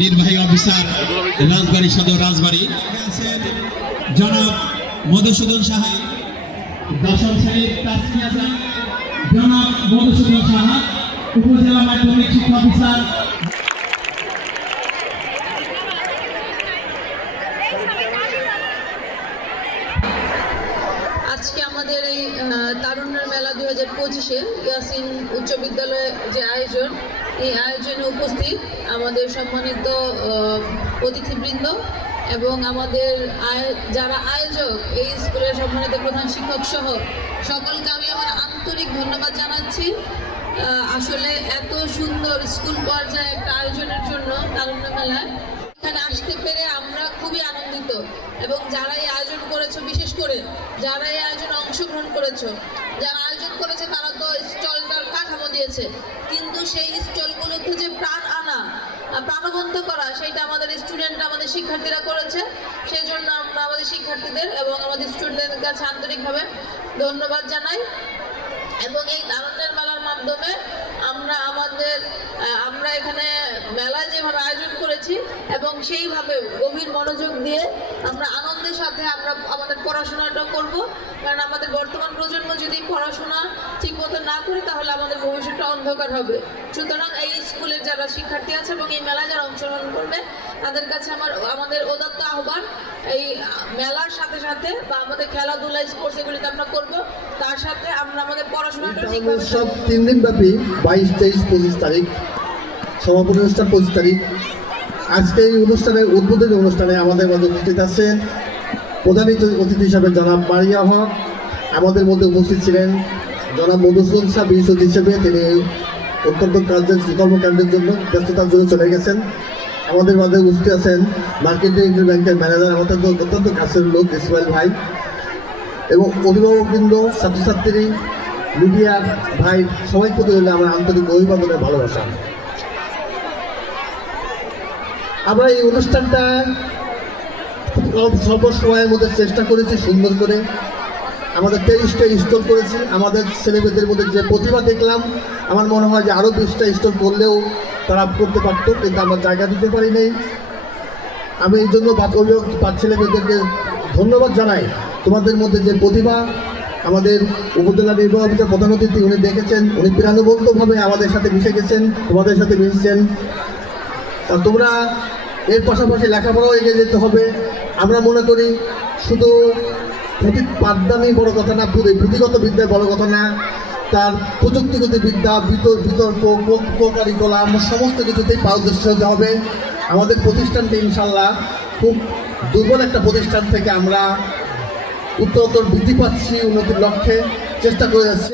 নির্বাহী অফিসার রাজবাড়ী সদর রাজবাড়ী জনাব মধুসূদন সাহা, দশম শ্রেণীর তাসমিয়া জনাব মধুসূদন সাহা, উপজেলা মাধ্যমিক শিক্ষা অফিসার। আজকে আমাদের এই তারুণ্যের মেলা 2025-এ ইয়াসিন উচ্চ বিদ্যালয়ে যে আয়োজন, এই আয়োজনে উপস্থিত আমাদের সম্মানিত অতিথিবৃন্দ এবং আমাদের যারা আয়োজক, এই স্কুলের সম্মানিত প্রধান শিক্ষক সহ সকলকে আমি আমার আন্তরিক ধন্যবাদ জানাচ্ছি। আসলে এত সুন্দর স্কুল পর্যায়ে একটা আয়োজনের জন্য তারুণ্য মেলায় এখানে আসতে পেরে আমরা খুবই আনন্দিত। এবং যারা এই আয়োজন করেছো, বিশেষ করে যারা এই আয়োজনে অংশগ্রহণ করেছো, যারা আয়োজন করেছে তারা তো স্টলটার কাঠামো দিয়েছে, কিন্তু সেই স্টলগুলোকে যে প্রাণবন্ত করা, সেটা আমাদের স্টুডেন্ট, আমাদের শিক্ষার্থীরা করেছে। সেই জন্য আমরা আমাদের শিক্ষার্থীদের এবং আমাদের স্টুডেন্টদের কাছে আন্তরিকভাবে ধন্যবাদ জানাই। এবং এই তারুণ্যের মেলার মাধ্যমে আমরা এখানে মেলায় যেভাবে আয়োজন করেছি এবং সেইভাবে গভীর মনোযোগ দিয়ে আমরা আনন্দের সাথে আমরা আমাদের পড়াশোনাটা করব। কারণ আমাদের বর্তমান প্রজন্ম যদি পড়াশোনা ঠিকমতো না করে তাহলে আমাদের ভবিষ্যৎটা অন্ধকার হবে। সুতরাং এই স্কুলের যারা শিক্ষার্থী আছে এবং এই মেলায় যারা অংশগ্রহণ করবে তাদের কাছে আমাদের উদাত্ত আহ্বান, এই মেলার সাথে সাথে বা আমাদের খেলাধুলা, স্পোর্টস এগুলিতে আমরা করব, তার সাথে আমরা আমাদের পড়াশোনাটা ঠিকভাবে সব 3 দিন ব্যাপী 22, 23, 25 তারিখ সমাপনী অনুষ্ঠান, 25 তারিখ। আজকে এই অনুষ্ঠানের উদ্বোধনী অনুষ্ঠানে আমাদের মধ্যে উপস্থিত আছেন প্রধান অতিথি হিসাবে জনাব মারিয়া হক। আমাদের মধ্যে উপস্থিত ছিলেন জনাব মধুসূদন সাহেব বিশেষ হিসেবে, তিনি অত্যন্ত কর্মকাণ্ডের জন্য ব্যস্ততার জন্য চলে গেছেন। আমাদের মধ্যে উপস্থিত আছেন মার্কেটিং ব্যাংকের ম্যানেজার, আমাদের অত্যন্ত কাছের লোক ইসমাইল ভাই, এবং অভিভাবকবৃন্দ, ছাত্রছাত্রী, মিডিয়া ভাই, সবাই প্রতি হলে আমার আন্তরিক অভিবাদনের ভালোবাসা। আমরা এই অনুষ্ঠানটা স্বল্প সময়ের মধ্যে চেষ্টা করেছি সুন্দর করে। আমাদের 23টা স্টল করেছি। আমাদের ছেলেমেয়েদের মধ্যে যে প্রতিভা দেখলাম, আমার মনে হয় যে আরও 20টা স্টল করলেও তারা করতে পারতো, কিন্তু আমরা জায়গা দিতে পারি নাই। আমি এই জন্য অভিভাবক ছেলেমেয়েদেরকে ধন্যবাদ জানাই। তোমাদের মধ্যে যে প্রতিভা, আমাদের উপজেলা নির্বাহী অফিসার প্রধান অতিথি উনি দেখেছেন, উনি প্রাণবন্তভাবে আমাদের সাথে মিশে গেছেন, তোমাদের সাথে মিশেছেন। তা তোমরা এর পাশাপাশি লেখাপড়াও এগিয়ে যেতে হবে। আমরা মনে করি শুধু পাঠদানই বড় কথা না, পুঁথিগত বিদ্যায় বড় কথা না, তার প্রযুক্তিগত বিদ্যা, বিতর্ক, কারিকুলাম সমস্ত কিছুতেই পারদর্শী হতে হবে। আমাদের প্রতিষ্ঠানটি ইনশাল্লাহ খুব দুর্বল একটা প্রতিষ্ঠান থেকে আমরা উত্তরোত্তর বৃদ্ধি পাচ্ছি, উন্নতির লক্ষ্যে চেষ্টা করে যাচ্ছি।